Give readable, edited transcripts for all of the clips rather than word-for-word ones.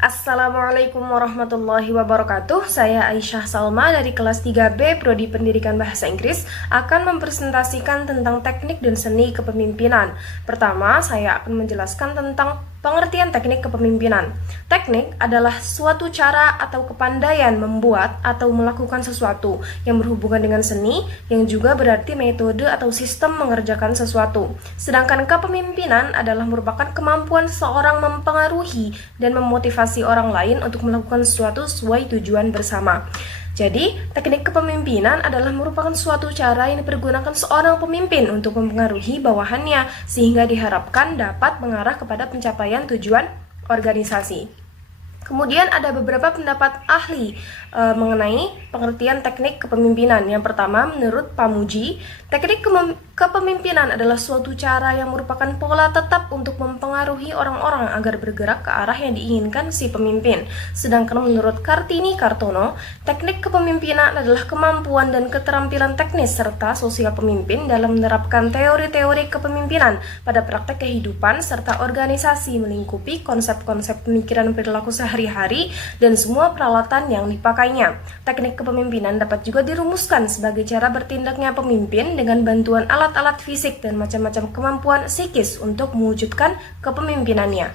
Assalamualaikum warahmatullahi wabarakatuh. Saya Aisyah Salma dari kelas 3B Prodi Pendidikan Bahasa Inggris akan mempresentasikan tentang teknik dan seni kepemimpinan. Pertama, saya akan menjelaskan tentang pengertian teknik kepemimpinan. Teknik adalah suatu cara atau kepandaian membuat atau melakukan sesuatu yang berhubungan dengan seni, yang juga berarti metode atau sistem mengerjakan sesuatu. Sedangkan kepemimpinan adalah merupakan kemampuan seseorang mempengaruhi dan memotivasi orang lain untuk melakukan sesuatu sesuai tujuan bersama. Jadi, teknik kepemimpinan adalah merupakan suatu cara yang dipergunakan seorang pemimpin untuk mempengaruhi bawahannya sehingga diharapkan dapat mengarah kepada pencapaian tujuan organisasi. Kemudian ada beberapa pendapat ahli mengenai pengertian teknik kepemimpinan. Yang pertama, menurut Pamuji, teknik kepemimpinan adalah suatu cara yang merupakan pola tetap untuk mempengaruhi orang-orang agar bergerak ke arah yang diinginkan si pemimpin. Sedangkan menurut Kartini Kartono, teknik kepemimpinan adalah kemampuan dan keterampilan teknis serta sosial pemimpin dalam menerapkan teori-teori kepemimpinan pada praktek kehidupan serta organisasi melingkupi konsep-konsep pemikiran perilaku sehari-hari dan semua peralatan yang dipakainya. Teknik kepemimpinan dapat juga dirumuskan sebagai cara bertindaknya pemimpin dengan bantuan alat-alat fisik dan macam-macam kemampuan psikis untuk mewujudkan kepemimpinannya.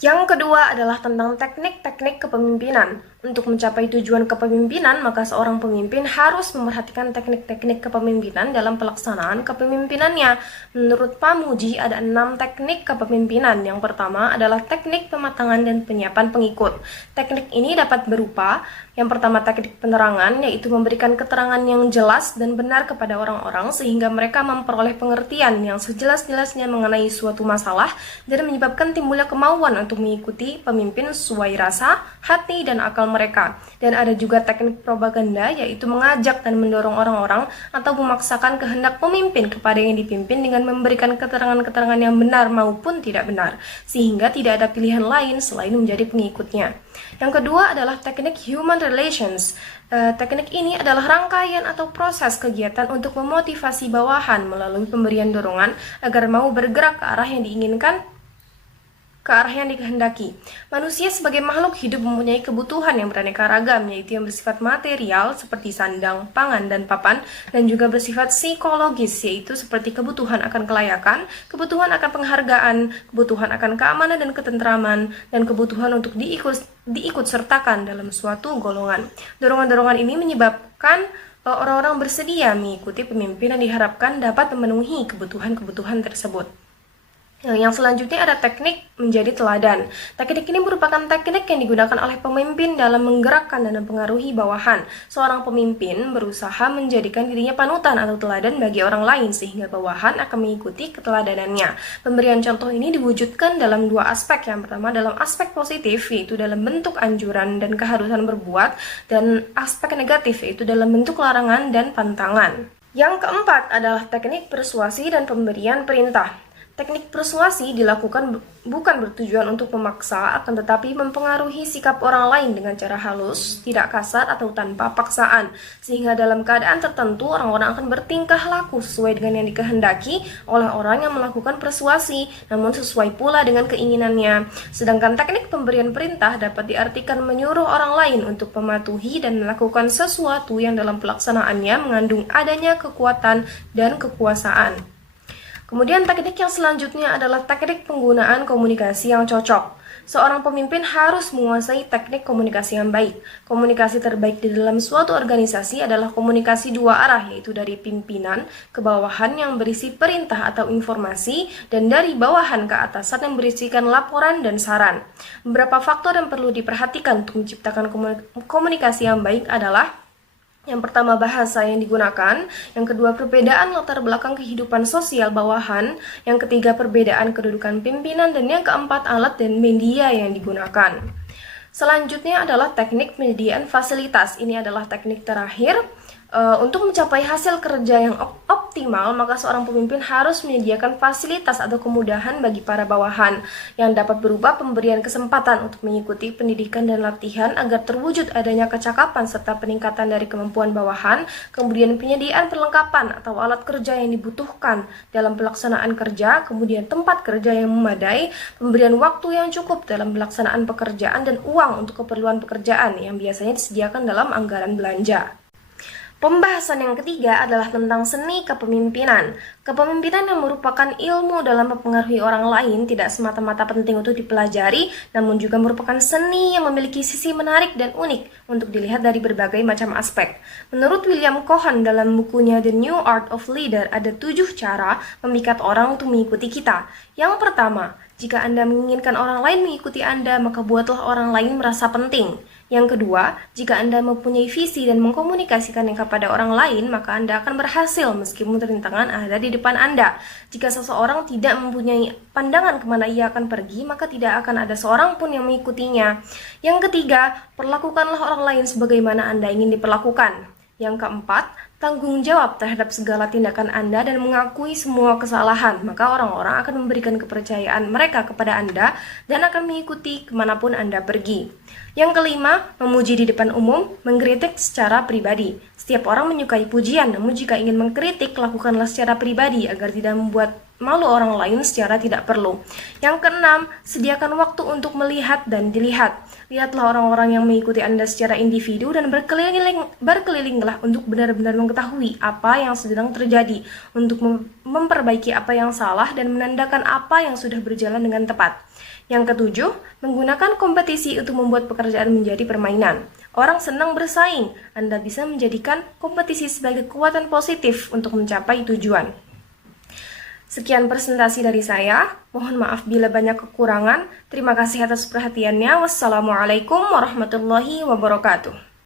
Yang kedua adalah tentang teknik-teknik kepemimpinan. Untuk mencapai tujuan kepemimpinan, maka seorang pemimpin harus memerhatikan teknik-teknik kepemimpinan dalam pelaksanaan kepemimpinannya. Menurut Pamuji, ada 6 teknik kepemimpinan. Yang pertama adalah teknik pematangan dan penyiapan pengikut. Teknik ini dapat berupa, yang pertama teknik penerangan, yaitu memberikan keterangan yang jelas dan benar kepada orang-orang sehingga mereka memperoleh pengertian yang sejelas-jelasnya mengenai suatu masalah dan menyebabkan timbulnya kemauan untuk mengikuti pemimpin sesuai rasa, hati, dan akal mereka. Dan ada juga teknik propaganda, yaitu mengajak dan mendorong orang-orang atau memaksakan kehendak pemimpin kepada yang dipimpin dengan memberikan keterangan-keterangan yang benar maupun tidak benar, sehingga tidak ada pilihan lain selain menjadi pengikutnya. Yang kedua adalah teknik human relations. Teknik ini adalah rangkaian atau proses kegiatan untuk memotivasi bawahan melalui pemberian dorongan agar mau bergerak ke arah yang diinginkan, ke arah yang dikehendaki. Manusia sebagai makhluk hidup mempunyai kebutuhan yang beraneka ragam, yaitu yang bersifat material seperti sandang, pangan, dan papan, dan juga bersifat psikologis, yaitu seperti kebutuhan akan kelayakan, kebutuhan akan penghargaan, kebutuhan akan keamanan dan ketentraman, dan kebutuhan untuk diikut sertakan dalam suatu golongan. Dorongan-dorongan ini menyebabkan orang-orang bersedia mengikuti pemimpin yang diharapkan dapat memenuhi kebutuhan-kebutuhan tersebut. Yang selanjutnya ada teknik menjadi teladan. Teknik ini merupakan teknik yang digunakan oleh pemimpin dalam menggerakkan dan mempengaruhi bawahan. Seorang pemimpin berusaha menjadikan dirinya panutan atau teladan bagi orang lain sehingga bawahan akan mengikuti keteladanannya. Pemberian contoh ini diwujudkan dalam dua aspek. Yang pertama dalam aspek positif, yaitu dalam bentuk anjuran dan keharusan berbuat, dan aspek negatif, yaitu dalam bentuk larangan dan pantangan. Yang keempat adalah teknik persuasi dan pemberian perintah. Teknik persuasi dilakukan bukan bertujuan untuk memaksa, akan tetapi mempengaruhi sikap orang lain dengan cara halus, tidak kasar atau tanpa paksaan, sehingga dalam keadaan tertentu orang-orang akan bertingkah laku sesuai dengan yang dikehendaki oleh orang yang melakukan persuasi, namun sesuai pula dengan keinginannya. Sedangkan teknik pemberian perintah dapat diartikan menyuruh orang lain untuk mematuhi dan melakukan sesuatu yang dalam pelaksanaannya mengandung adanya kekuatan dan kekuasaan. Kemudian teknik yang selanjutnya adalah teknik penggunaan komunikasi yang cocok. Seorang pemimpin harus menguasai teknik komunikasi yang baik. Komunikasi terbaik di dalam suatu organisasi adalah komunikasi dua arah, yaitu dari pimpinan ke bawahan yang berisi perintah atau informasi, dan dari bawahan ke atasan yang berisikan laporan dan saran. Beberapa faktor yang perlu diperhatikan untuk menciptakan komunikasi yang baik adalah: yang pertama, bahasa yang digunakan. Yang kedua, perbedaan latar belakang kehidupan sosial bawahan. Yang ketiga, perbedaan kedudukan pimpinan. Dan yang keempat, alat dan media yang digunakan. Selanjutnya adalah teknik penyediaan fasilitas. Ini adalah teknik terakhir untuk mencapai hasil kerja yang optimal optimal, maka seorang pemimpin harus menyediakan fasilitas atau kemudahan bagi para bawahan yang dapat berupa pemberian kesempatan untuk mengikuti pendidikan dan latihan agar terwujud adanya kecakapan serta peningkatan dari kemampuan bawahan, kemudian penyediaan perlengkapan atau alat kerja yang dibutuhkan dalam pelaksanaan kerja, kemudian tempat kerja yang memadai, pemberian waktu yang cukup dalam pelaksanaan pekerjaan, dan uang untuk keperluan pekerjaan yang biasanya disediakan dalam anggaran belanja. Pembahasan yang ketiga adalah tentang seni kepemimpinan. Kepemimpinan yang merupakan ilmu dalam mempengaruhi orang lain tidak semata-mata penting untuk dipelajari, namun juga merupakan seni yang memiliki sisi menarik dan unik untuk dilihat dari berbagai macam aspek. Menurut William Cohen dalam bukunya The New Art of Leader, ada 7 cara memikat orang untuk mengikuti kita. Yang pertama, jika Anda menginginkan orang lain mengikuti Anda, maka buatlah orang lain merasa penting. Yang kedua, jika Anda mempunyai visi dan mengkomunikasikannya kepada orang lain, maka Anda akan berhasil meskipun rintangan ada di depan Anda. Jika seseorang tidak mempunyai pandangan kemana ia akan pergi, maka tidak akan ada seorang pun yang mengikutinya. Yang ketiga, perlakukanlah orang lain sebagaimana Anda ingin diperlakukan. Yang keempat, tanggung jawab terhadap segala tindakan Anda dan mengakui semua kesalahan, maka orang-orang akan memberikan kepercayaan mereka kepada Anda dan akan mengikuti kemanapun Anda pergi. Yang kelima, memuji di depan umum, mengkritik secara pribadi. Setiap orang menyukai pujian, namun jika ingin mengkritik, lakukanlah secara pribadi agar tidak membuat malu orang lain secara tidak perlu. Yang keenam, sediakan waktu untuk melihat dan dilihat. Lihatlah orang-orang yang mengikuti Anda secara individu dan berkelilinglah untuk benar-benar mengetahui apa yang sedang terjadi, untuk memperbaiki apa yang salah dan menandakan apa yang sudah berjalan dengan tepat. Yang ketujuh, menggunakan kompetisi untuk membuat pekerjaan menjadi permainan. Orang senang bersaing, Anda bisa menjadikan kompetisi sebagai kekuatan positif untuk mencapai tujuan. Sekian presentasi dari saya, mohon maaf bila banyak kekurangan. Terima kasih atas perhatiannya. Wassalamualaikum warahmatullahi wabarakatuh.